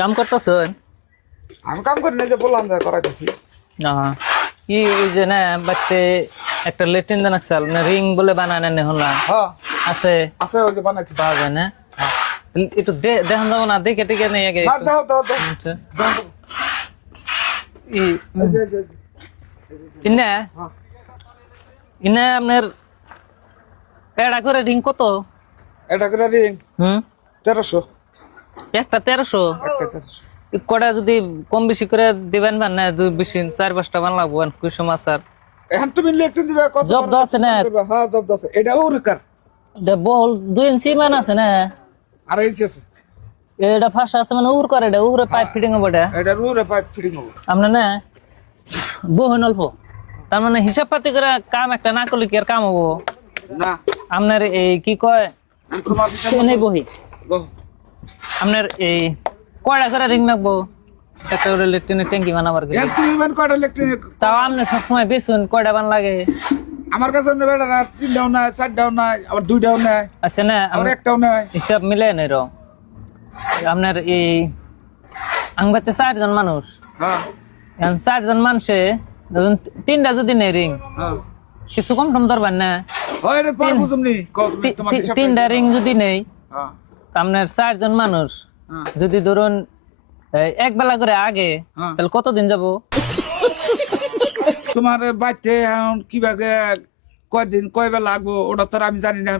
কাম করতেছেন? আমি কাম করি না, যে বললাম যে করাইতেছি। কি ওই যে না বাচ্চা একটা লেট্রিন জানাকছাল না রিং বলে বানায় না হলা হ্যাঁ আছে আছে, ওই যে বানাইছি। পাওয়া যায় না? একটু দেখান যাবো না, দেখে টিকে নেই আগে না, দাও দাও দাও আচ্ছা দাও। ই এই যে, এই যে, ইন্না হ্যাঁ। ইন্না আপনার এড়া করে রিং কত? এটা করে রিং 1300। একটা 1300? একটা 1300। কটা যদি কম বেশি করে দিবেন বা না, দুই বেশি 4-5টা বান লাগবো কুসুম আচার। এখন তুমি লিখতে দিবে কত? জব্দ আছে না? হ্যাঁ জব্দ আছে। এটা উরকার বহল 2 ইঞ্চি মান আছে না? আর ইঞ্চি আছে। এটা ফাঁসা আছে মানে উর করে, এটা উরে পাইপ ফিটিং হবে। এটা রুরে পাইপ ফিটিং হবে। আপনার না বহু অল্প, তার মানে হিসাব পাতি করে কাম একটা না করলে কি আর কাম হবো? না আপনার এই কি কয় নেই বহি আপনার এই কয়টা করে রিং লাগবো একটা করে ইলেকট্রিনের ট্যাঙ্কি বানাবার গেলে? তুমি মান কয়টা ইলেকট্রিক? তাও আপনি সবসময় বেশুন কয়টা বান লাগে? আমার কাছে নেবে না, 3টাও না, 4টাও না, আবার 2টাও না, আচ্ছা না আবার একটাও না। হিসাব মিলে নেই র আপনার এই আংবাতে 4 জন মানুষ। হ্যাঁ 4 জন মানুষে ধরুন 3টা যদি নেই রিং, হ্যাঁ কিছু কম টম ধরবেন না? হয় রে, পার বুঝুমনি তোমার হিসাব। 3টা রিং যদি নেই হ্যাঁ আপনার 4 জন মানুষ হ্যাঁ যদি ধরুন এক বেলা করে আগে, হ্যাঁ। তাহলে কতদিন যাব? তোমার বাচ্চা এখন কিভাবে কয়দিন কয়বার লাগবো ওটা তো আর আমি জানি না।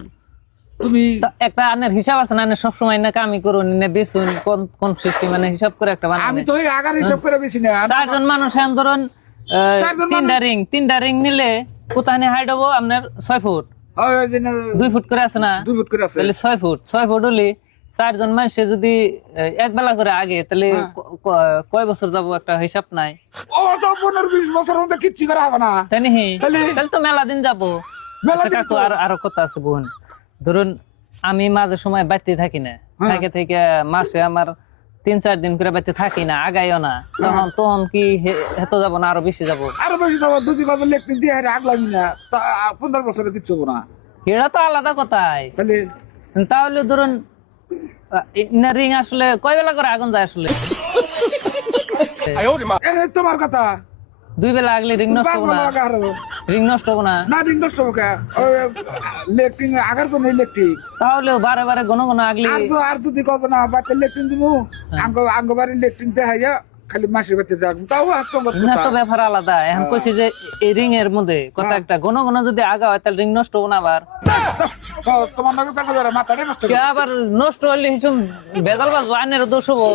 তুমি একটা আনের হিসাব আছে না? আনের সবসময় না কামি করুন না বেচুন কোন কোন সিস্টেম মানে হিসাব করে একটা আমি বানাবেন। তো ওই আগার হিসাব করে বেশি না। 4 জন মানুষ এখন ধরুন 3টা রিং নিলে কোথায় হাইট হবো আপনার 6 ফুট, 2 ফুট করে আছে না? 2 ফুট করে আছে। তাহলে 6 ফুট হলে 4 জন মানুষে যদি এক বেলা করে আগে, তাহলে কয় বছর যাব একটা হিসাব নাই? ও তো 15-20 বছর মধ্যে কিচ্ছু করা হবে না। তাই নাকি? তাহলে- তাহলে তো মেলা দিন যাবো। মেলা আচ্ছা দিন কাকু, তো। আরো কথা আছে বোন। ধরুন আমি মাঝে সময় বাড়িতে থাকি না, থেকে থেকে মাসে আমার 3-4 দিন করে বাড়িতে থাকি না, আগাইও না, তখন কি হেত যাব না আরো বেশি যাব? আরো বেশি যাবো, 2-3 ইলেকট্রিক দিয়ে আগলামি না, তা 15 বছরে কিচ্ছু হবো না। এটা তো আলাদা কথাই। তাহলে তাহলে ধরুন রিং আসলে কয় বেলা করে আগুন যায় আসলে? তোমার কথা 2 বেলা আগলে রিং নষ্ট হবো না? রিং নষ্ট হবো না? না দিন দশটা বোকা ইলেকট্রিক আগার জন্য ইলেকট্রিক তাহলে বারে বারে ঘন ঘন আগলে আর যদি কত না বাচ্চা ইলেকট্রিক দিব আঙ্গবার ইলেকট্রিক দেখাই খালি মাসের বাড়িতে যাক তাও না, তো ব্যাপার আলাদা। এখন কইছি যে এই রিং এর মধ্যে কত একটা ঘন ঘন যদি আগা হয় তাহলে রিং নষ্ট হবো না? আবার তোমার নাকি কথা মাথাটা নষ্ট আবার নষ্ট হলে হিসুম বেজাল বাজবো, আইনের দোষ হবো।